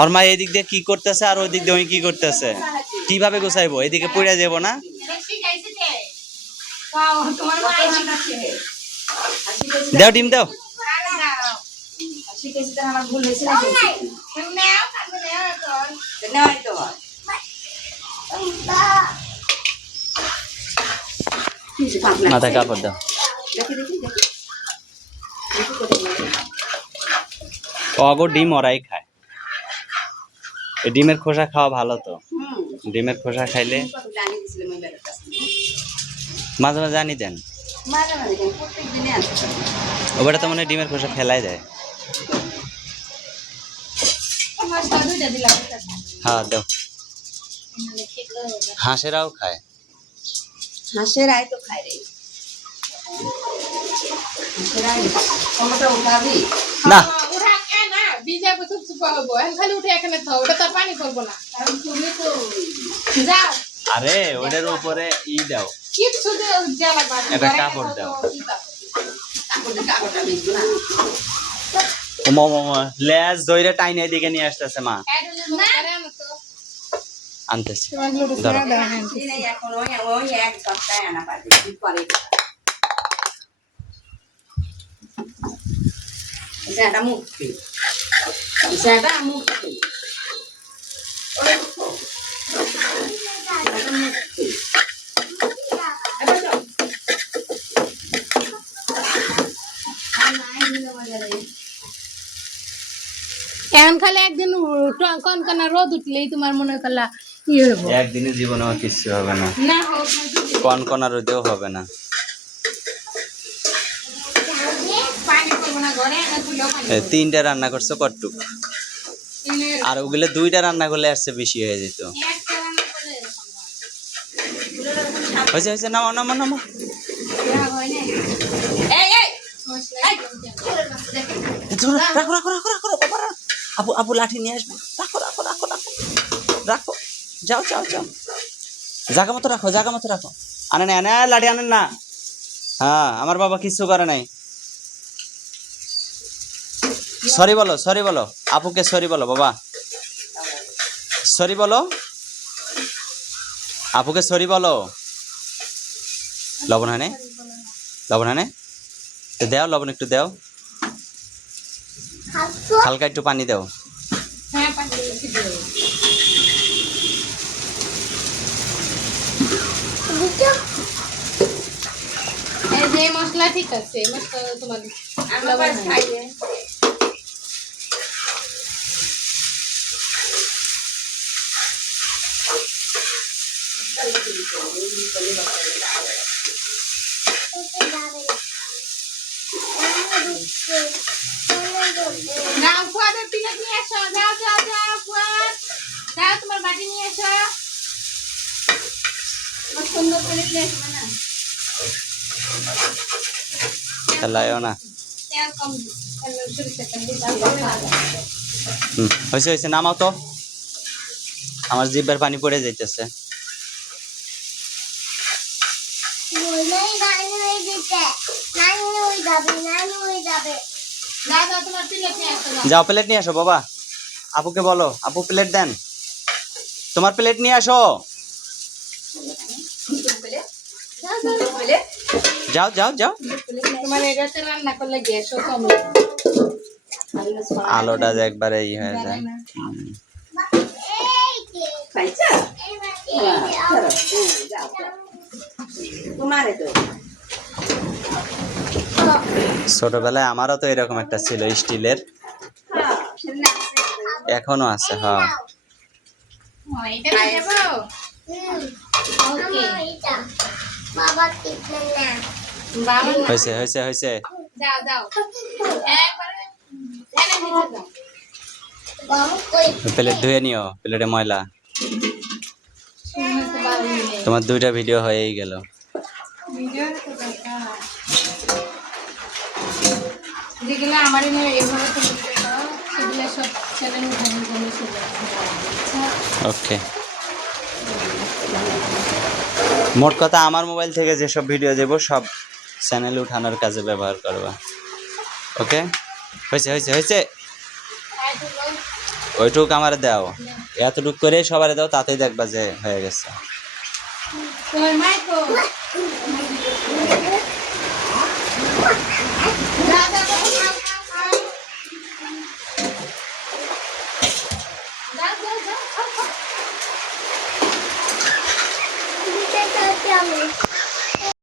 ওর মা এদিক দিয়ে কি করতেছে আর ওই দিক দিয়ে ওই কি করতেছে, কিভাবে গোছাইবো? এদিকে পড়ে যাবো না? দাও ডিম দাও। মাথা কাপড় দাও। অগো ডিম ওরাই খায়। এই ডিমের খোসা খাওয়া ভালো তো। ডিমের খোসা খাইলে মাঝে মাঝে আনি দেন। ওটা তো মনে হয় ডিমের খোসা ফেলাই দেয়। হ্যাঁ দাও। হাঁসেরাও খায়। হাঁসেরাই তো খায় রে। না আরে ওটার উপরে ই দাও, একটা কাপড় দাও। লেজ ধরে টাইনে দিকে নিয়ে আসতেছে মা। আনতেছি ধরো। মুক্তি এখন খালি একদিন কনকনা রোদ উঠলেই তোমার মনে করলা ই হইব। একদিনে জীবনে আমার কিচ্ছু হবে না, না কনকনা রোদেও হবে না। তিনটা রান্না করছো কটটুক, আর ওগুলো দুইটা রান্না করলে আসছে বেশি হয়ে যেত। হয়েছে হয়েছে, নামো নামো নামো। রাখো রাখো রাখো রাখো বাবা, আপু আপু লাঠি নিয়ে আসবে। রাখো রাখো রাখো রাখো রাখো, যাও যাও যাও, জায়গা মতো রাখো, জায়গা মতো রাখো। আনেন আনে, লাঠি আনেন না। হ্যাঁ আমার বাবা কিচ্ছু করে নাই। সরি বলো, সরি বলো, আপুকে সরি বলো বাবা, সরি বলো, আপুকে সরি বলো। লবণ হানে, লবণ হানে, দাও লবণ একটু দাও, হালকা একটু পানি দাও। মশলা ঠিক আছে, মশলা তোমার তোমার বাটি নিয়ে এসো। সুন্দর করে খেলায়ও না। হয়েছে হয়েছে, নামাও তো, আমার জিভের পানি পড়ে যাইতেছে। যাও প্লেট নিয়ে আসো বাবা, আপুকে বলো আপু প্লেট দেন, তোমার প্লেট নিয়ে আসো। যাও যাও যাও। আলোটা একবারে ই হয়ে যায়। ছোটবেলায় আমারও তো এরকম একটা ছিল স্টিলের, এখনো আছে। হ্যাঁ হয়েছে হয়েছে হয়েছে। প্লেট ধুয়ে নিও, প্লেটে ময়লা। তোমার দুইটা ভিডিও হয়েই গেল। ওকে, মোট কথা আমার মোবাইল থেকে যেসব ভিডিও দেব সব চ্যানেলে উঠানোর কাজে ব্যবহার করবা। ওকে, হয়েছে হয়েছে হয়েছে। ওইটুক আমার দাও, এতটুক করে সবারে দাও, তাতেই দেখবা যে হয়ে গেছে। তোর মাই তো যা যা খাও খাও খাও যা যা যা খাও খাও।